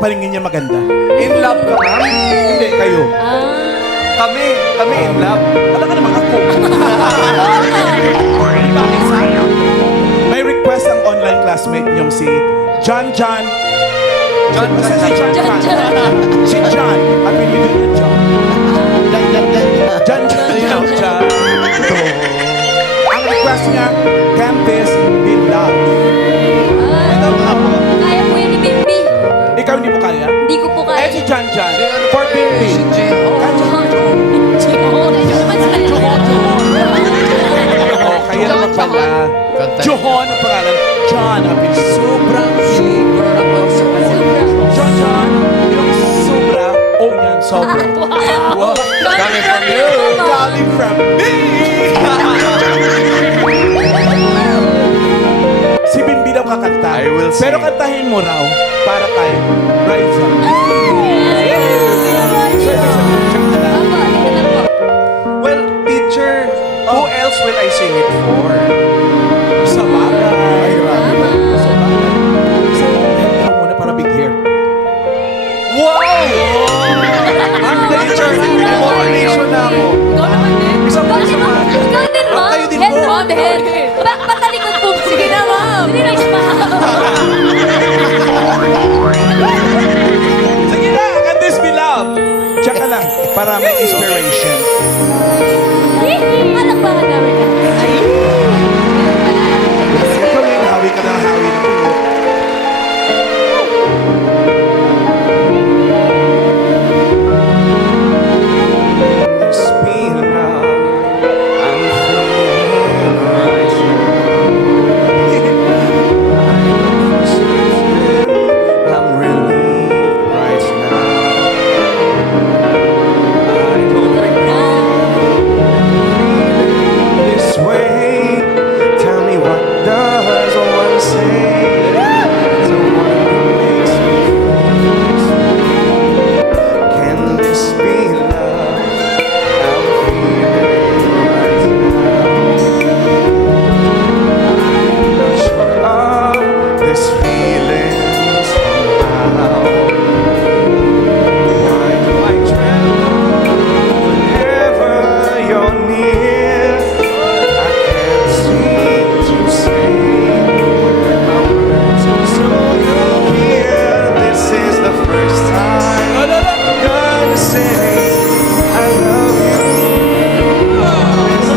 paningin niya maganda. In love ka, ma'am? Hindi, kayo. Kami in love. Alam ka naman ako. May request ang online classmate niyong si John. Basta si John. Si John. Apelido niya John. John. Ang request niya, Candice in love. Kaya po yun ni Bimbi. Ikaw hindi mo kaya? Hindi ko po kaya. Eh si John. For Bimbi. Si Jeho. Oh, kaya naman pala. Johon ang pangalan. John. Apelido. Sobrang John. Yung sobra. Oh, yan. Sobra. Wow. Coming from you. Coming from me. Si Bimbi daw kakanta. I will sing. Pero kantahin mo raw para kay Riza. Well, teacher, who else will I sing it for? Sa bagay. Sa bagay. Ikaw muna para big hair. Wow! Ang teacher, motivation na ako. Isang pa. Ikaw din, ma'am. Kayo din Head po. model. Patalikod po. Sige na, ma'am. Nice, ma'am. Sige na, Candice Bilab. Tsaka lang, para may inspiration. Anak ba ka namin ka? Ikaw yung hawi ka ng hawi ng puno. There's been love. I'm feeling right now. I'm relieved right now. I don't recall feeling this way. Tell me, what does one say? Someone who makes me feel this way. Can this be love? I'm feeling right now. I'm not sure of this feeling somehow. Why do I tremble whenever you're near? I can't seem to say my words so you'll hear. This is the first time I'm gonna say I love you. This is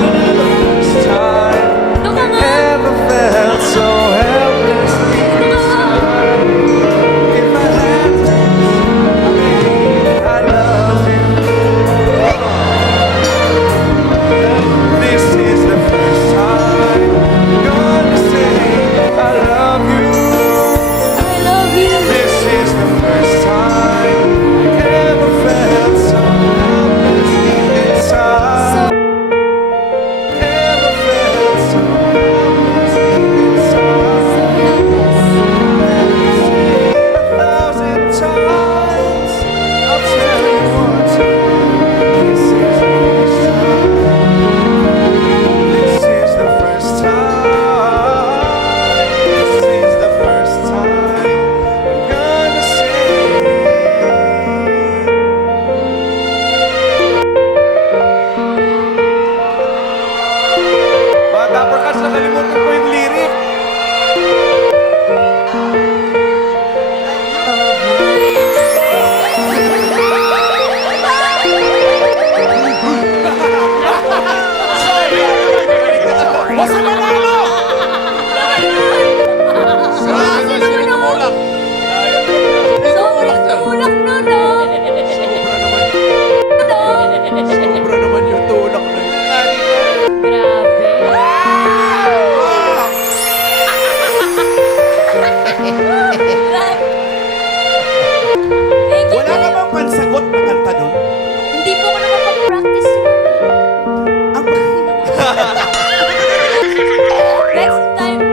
the first time I ever felt so helplessly inside. If I had to, babe, I love you. This is the first time I'm gonna say I love you. I love you. This is the first time I ever felt so helplessly inside. Ever felt so helplessly inside. 1,000 times I'll tell you once more. This is the first time. This is the first time. This is the first time I'm gonna say. Mga Dappercats, nakalimutan ko yung lyric. Basta manalo! Sobrang tulak nun, ah. Sobra naman yung tulak na yun. Grabe. Thank you. Wala ka bang pansagot na kanta doon? Hindi po ako nakapag-practice. Ang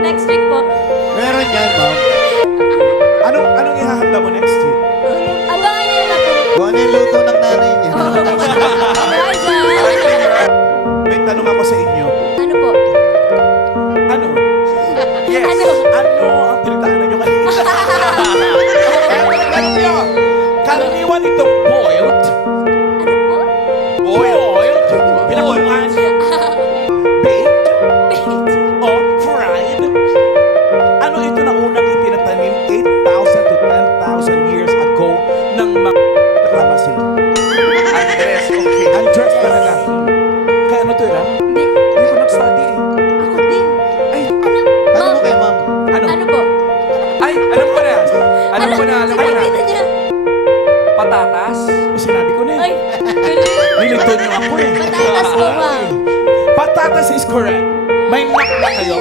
Next week po. Meron yan, ma'am. Anong ihahanda mo next week? Abangan niyo na po. Kung ano yung luto ng nanay niya. Raja. May tanong ako sa inyo. Ano po? Ano? Yes. Ano? Ano ang pinagdaanan nyo kanina? Eto, tanong nyo. correct. May knock na kayo?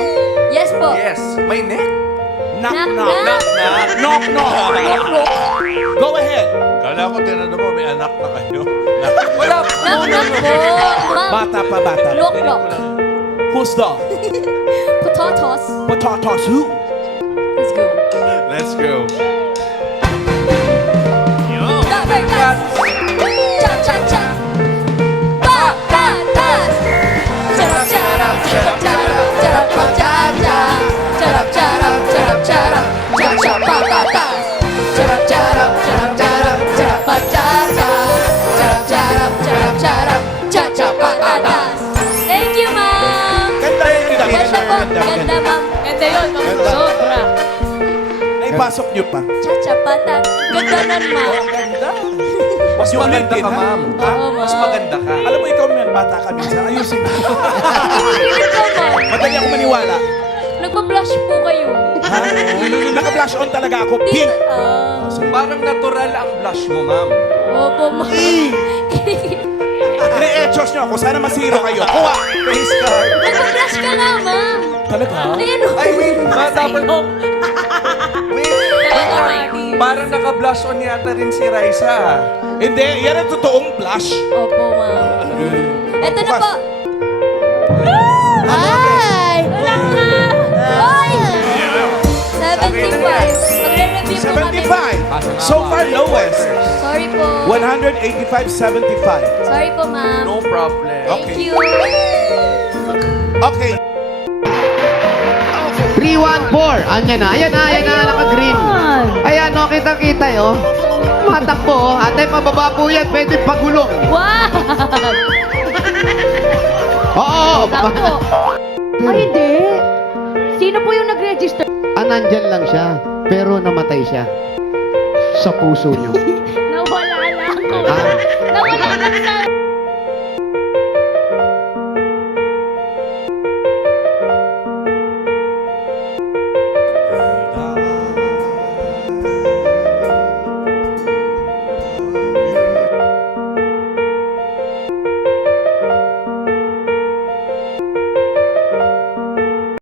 Yes po. Yes. May neck. Knock, Knock, knock. knock. Knock, knock. Go ahead. Kala ko tinanong mo, may anak na kayo. Wala. Knock, knock po. Ma'am. Bata pa, bata. Look, look. Who's the Potatoes. potatoes who? Let's go. Let's go. Rubber dance. Cha, cha, cha. Patatas. Charap, charap, charap, charap, charap, cha, cha. Charap, charap, charap, charap, cha, cha, patatas. Charap, charap, charap, charap, charap, cha, cha. Charap, charap, charap, charap, cha, cha, patatas. Thank you, ma'am. Ganda yun. Ganda po. Ganda, ma'am. Ganda yun, ma'am. Sobra. Naipasok niyo pa. Cha, cha, patat. Ganda nun, ma'am. Ganda. Mas Yung maganda ulitin, ka, ha? ma'am. Oo, Mas ma'am. maganda ka. Alam mo, ikaw may bata ka minsan. Ayusin mo. Pilit ko, ma'am. Madali ako maniwala. Nagpa-blush po kayo. Ha? Naka-flash on talaga ako. Pink. Parang natural ang blush mo, ma'am. Opo, ma'am. Ine-etchos niyo ako. Sana masiro kayo. Kuha. Face card. Nagpa-blush ka nga, ma'am. Talaga? Ayan, o. Ay, wait. Dapat... Wait. Talaga, ma'am. Parang naka-blush on yata rin si Raisa. Hindi. Yan ang totoong blush. Opo, ma'am. Ito na po. Ay! Wala ka. Ay! 75. Magre-review po kami. 75. So far, lowest. Sorry po. 185, 75. Sorry po, ma'am. No problem. Thank Okay. you. Okay. 314. Ayan na, naka-green. Ayan, no, kitang-kita, oh. Matakbo, oh. Ate, mababa po yan, pwede pagulong. Wow! Oo, Tapo. Ay, hindi. Sino po yung nag-register? nandyan lang siya, pero namatay siya. Sa puso niyo. Nawala lang ako. Ah. Nawala lang sa